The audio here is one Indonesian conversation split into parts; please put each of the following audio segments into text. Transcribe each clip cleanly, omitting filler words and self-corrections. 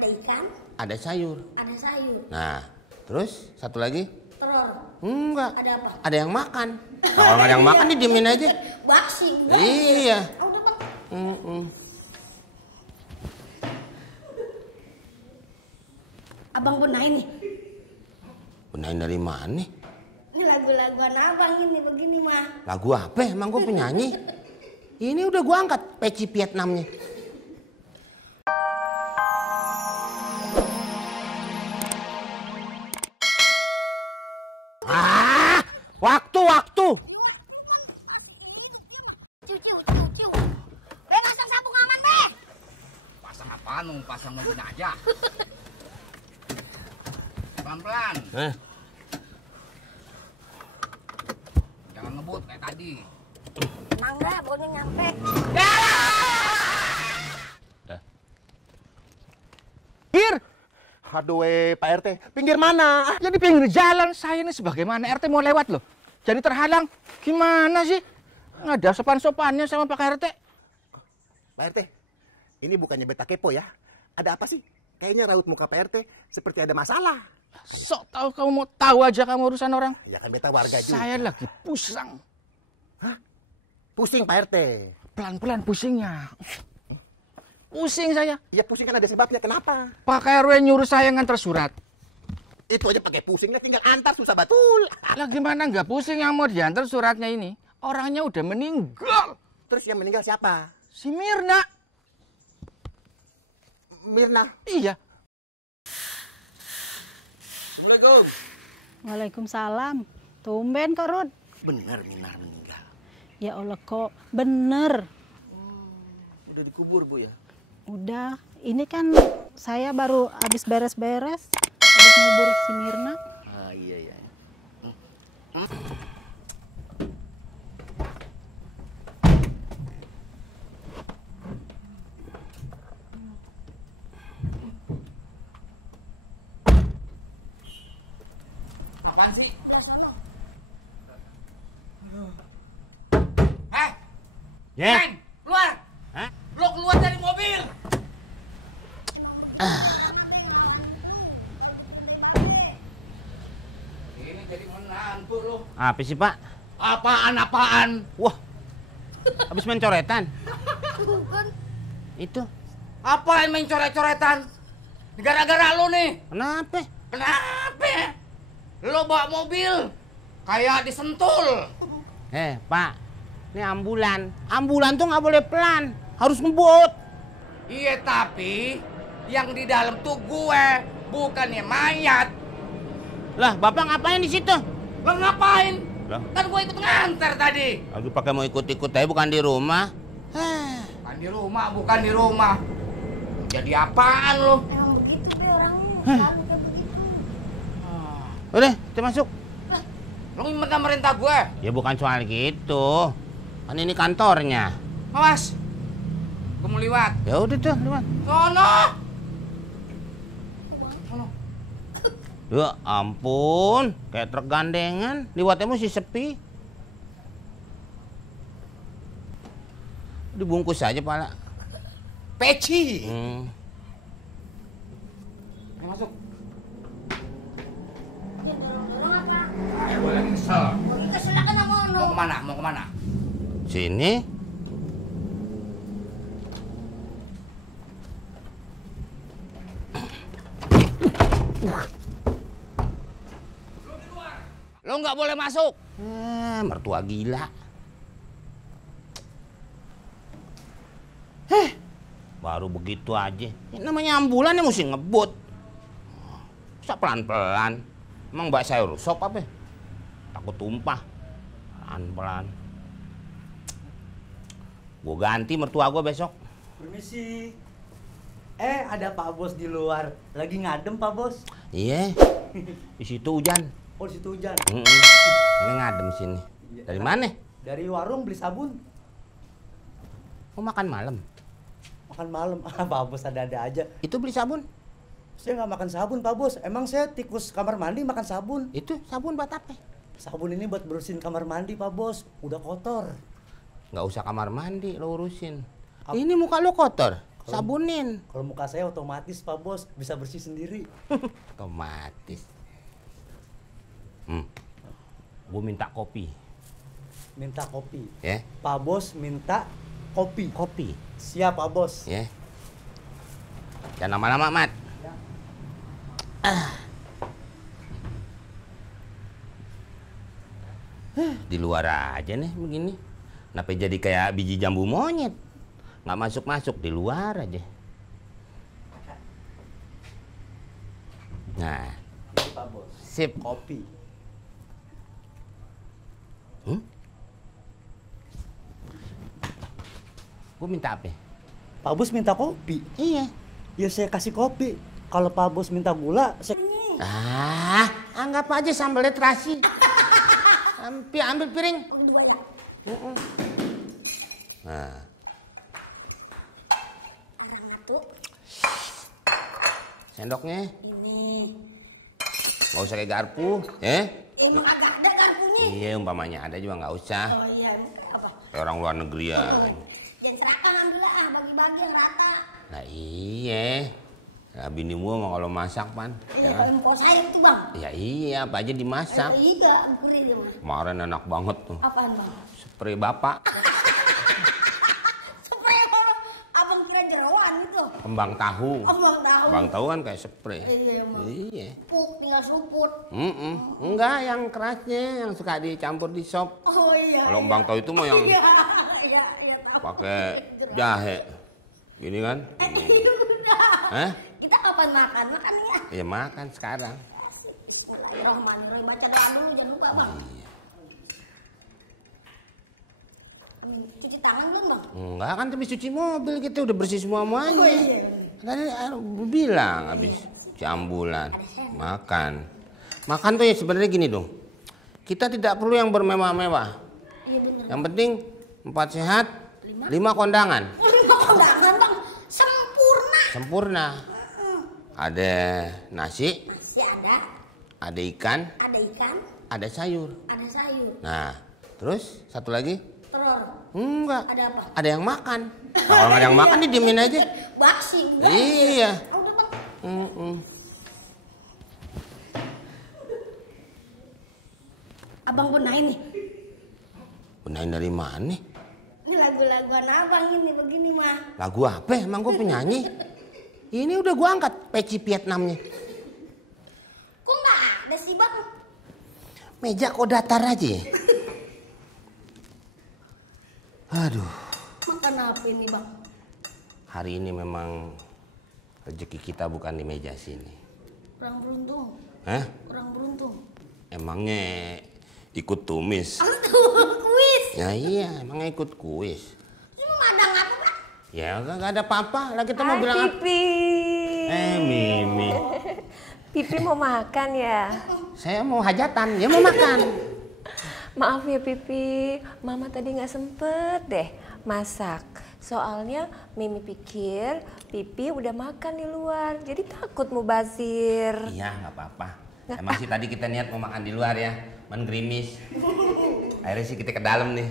Ada ikan. Ada sayur. Ada sayur. Nah, terus satu lagi? Telur. Enggak. Ada apa? Ada yang makan. Nah, kalau nggak ada yang makan, didiemin aja. Baksi. Iya. Oh, udah bang. Abang benain nih. Benain dari mana? Ini lagu-laguan abang ini begini mah. Lagu apa? Emang gue penyanyi? Ini udah gue angkat peci Vietnamnya. Waktu. Ciu. Be, pasang sabung aman, Be. Pasang apaan? Pasang mobil aja. Pelan-pelan. Jangan ngebut kayak tadi. Tenang dah, pokoknya nyampe. Pinggir! Aduh Pak RT, pinggir mana? Ya di pinggir jalan, saya ini sebagaimana RT mau lewat loh. Jadi terhalang. Gimana sih? Nggak ada sopan-sopannya sama Pak RT. Pak RT, ini bukannya beta kepo ya. Ada apa sih? Kayaknya raut muka Pak RT seperti ada masalah. Sok tahu kamu mau tahu aja kamu urusan orang. Ya kan beta warga juga. Saya lagi pusing. Hah? Pusing Pak RT? Pelan-pelan pusingnya. Pusing saya. Ya pusing kan ada sebabnya, kenapa? Pak RW nyuruh saya ngantar surat. Itu aja pakai pusingnya, tinggal antar susah betul. Lah gimana nggak pusing yang mau diantar suratnya ini? Orangnya udah meninggal. Terus yang meninggal siapa? Si Mirna. Mirna. Iya. Assalamualaikum. Waalaikumsalam. Tumben kok, Rud. Bener Mirna meninggal. Ya Allah kok, bener. Udah dikubur Bu ya? Udah, ini kan saya baru habis beres-beres. Habis ngubur si Mirna. Ah iya. Apaan sih? Ya. Ken, keluar! Hah? Lo keluar dari mobil! Ini jadi menantu lo. Apa sih, Pak? Apaan? Wah, habis main coretan. Bukan. Itu. Apa yang main coret-coretan? Gara-gara lo nih. Kenapa? Kenapa? Lo bawa mobil kayak disentul. Pak, ini ambulan. Ambulan tuh nggak boleh pelan, harus ngebut. Iya, tapi yang di dalam tuh gue, bukannya mayat. Lah, Bapak ngapain di situ? Lo ngapain? Lah, Kan gue ikut nganter tadi. lagi pakai mau ikut-ikut aja bukan di rumah. Bukan di rumah. Jadi apaan lo? Emang begitu Be orangnya. Selalu kayak begitu. Udah, kita masuk. Lo minta merintah gue? Ya bukan soal gitu. Kan ini kantornya. Awas. Gue mau lewat. Ya udah tuh, lewat. Sono. Ya ampun, kayak truk gandengan. Liwatnya mesti sepi. Dibungkus aja pala. Peci. Hmm. Masuk. Ya dorong-dorong apa? Ayo, gue lagi kesel. Kesel kan sama ono. Mau kemana? Sini. Lo nggak boleh masuk. Mertua gila. Baru begitu aja. Ya, namanya ambulan ya mesti ngebut. Bisa pelan-pelan. Emang mbak saya rusop apa? Takut tumpah. Pelan-pelan. Gue ganti mertua gue besok. Permisi. Ada Pak Bos di luar. Lagi ngadem Pak Bos. Iya. Di situ hujan. Oh, di situ hujan. Ini ngadem sini. Dari mana? Dari warung beli sabun. Mau makan malam? Makan malam. Pak Bos ada-ada aja. Itu beli sabun? Saya nggak makan sabun Pak Bos. Emang saya tikus kamar mandi makan sabun. Itu sabun buat apa? Sabun ini buat bersihin kamar mandi Pak Bos. Udah kotor. Nggak usah kamar mandi lo urusin. Ini muka lo kotor. Sabunin. Kalau muka saya otomatis Pak Bos bisa bersih sendiri. Otomatis. Gue minta kopi. Minta kopi. Ya. Pak Bos minta kopi. Kopi. Siap Pak Bos. Ya. Jangan lama-lama, Mat. Di luar aja nih begini. Kenapa jadi kayak biji jambu monyet? Nggak masuk-masuk, di luar aja. Nah, Ini Pak Bos. sip. Kopi. Gue minta apa? Pak Bos minta kopi. Iya. Ya saya kasih kopi. Kalau Pak Bos minta gula, saya... Anggap aja sambelnya terasi. Ambil piring. Nah, Sekarang satu. sendoknya Ini. nggak usah kayak garpu, ya? Emang agak ada garpunya. Iya, umpamanya ada juga nggak usah. Oh iya, emang apa? Kayak orang luar negeri ya. Jangan serahkan ambil lah, bagi-bagi yang rata. Nah iya. Nah, bini gua mah kalau masak, Pan. Iya, kalau empok saya itu bang. Ya iya, apa aja dimasak. Iya, gurih dia bang. Kemarin enak banget tuh. Apaan bang? Spray bapak, Spray orang abang kira jeroan gitu. kembang tahu. Oh bang tahu. Kembang tahu kan kayak spray. Iya bang. Iya. Puk, tinggal seruput. Enggak, yang kerasnya yang suka dicampur di sop. Oh iya. Kalau kembang tahu itu mah yang Iya, iya, iya tahu. pakai jahe. Gini kan? Udah. Hah? Kita kapan makan? Makan ya. Ya makan sekarang. Bismillahirrahmanirrahim. Baca doa dulu, jangan lupa bang. Cuci tangan belum bang? Enggak kan habis cuci mobil kita udah bersih semuanya. Oh iya. Tadi bilang habis cuci ambulan. Makan. Makan tuh ya sebenarnya gini dong. Kita tidak perlu yang bermewah-mewah. Iya bener. Yang penting 4 sehat, 5 kondangan. Oh, 5 kondangan bang. Sempurna. Sempurna. Ada nasi, Masih ada. ada ikan, Ada ikan. ada sayur. Ada sayur. Nah, terus satu lagi? Telur. Enggak. Ada apa? Ada yang makan. Nah, kalau nggak ada yang makan didiemin aja. Basi. Iya. Oh, udah bang. Abang benahin nih. Benahin dari mana? Ini lagu-laguan abang ini begini mah. Lagu apa? Emang gue penyanyi? Ini udah gue angkat peci Vietnamnya. Kok nggak ada sih bang? Meja kok datar aja ya? Aduh. Makan apa ini bang? Hari ini memang rezeki kita bukan di meja sini. Kurang beruntung. Hah? Kurang beruntung. Emangnya ikut tumis? Aduh, kuis. Ya iya, emangnya ikut kuis. Ini madang apa bang? Ya gak ada apa-apa. Lah kita mau bilang apa? Pipi. Mimi. Pipi mau makan ya? Saya mau hajatan, dia mau makan. Maaf ya Pipi, Mama tadi nggak sempet deh masak. Soalnya Mimi pikir Pipi udah makan di luar, jadi takut mubazir. Iya, nggak apa-apa. Emang sih tadi kita niat mau makan di luar ya, gerimis. Akhirnya sih kita ke dalam nih,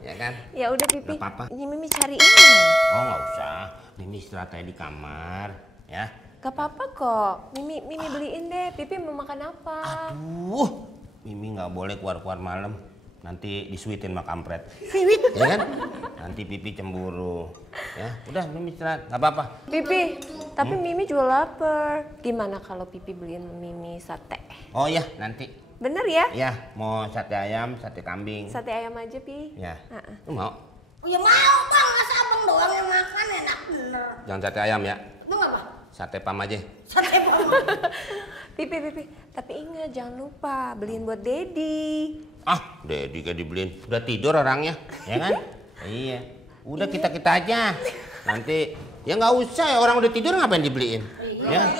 ya kan? Ya udah Pipi, Nggak apa-apa. ini Mimi cariin mana? Oh nggak usah, Mimi istirahat aja di kamar, ya. Gak apa-apa kok, Mimi beliin deh. Pipi mau makan apa? Aduh, Mimi nggak boleh keluar-keluar malam. Nanti disuitin sama kampret. Ya kan? Nanti Pipi cemburu. Ya, udah Mimi istirahat, nggak apa-apa. Pipi, tapi Mimi juga lapar. Gimana kalau Pipi beliin Mimi sate? Oh iya, nanti. Bener ya? Ya, mau sate ayam, sate kambing. Sate ayam aja, Pi. Ya, Ha-ha. lu mau? Oh ya mau bang, masa abang doang yang makan enak bener. Jangan sate ayam ya, Emang apa? sate pam aja. Sate bang. Pipi, tapi ingat jangan lupa beliin buat Dedi. Ah, Dedi kayak dibeliin. Udah tidur orangnya, ya kan? Iya. Udah kita aja. Nanti ya nggak usah ya, orang udah tidur ngapain dibeliin? Ya.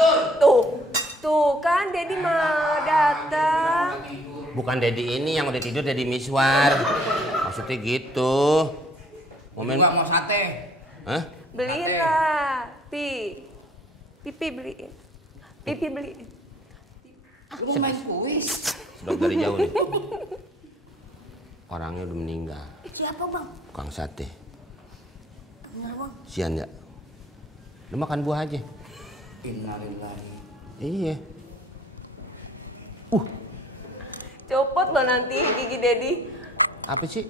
Tuh kan Dedi mah datang. Bukan Dedi ini yang udah tidur, Dedi Miswar. Maksudnya gitu. Momen Gua mau sate. Hah? Beliin lah, Pipi beliin. Pipi beliin. Lu main kuis. Sedot dari jauh nih. Orangnya udah meninggal. Siapa bang? Tukang sate. Bener bang. Sian ya? Lu makan buah aja. Innalillahi. Iya. Copot lo nanti gigi Dedi. Apa sih?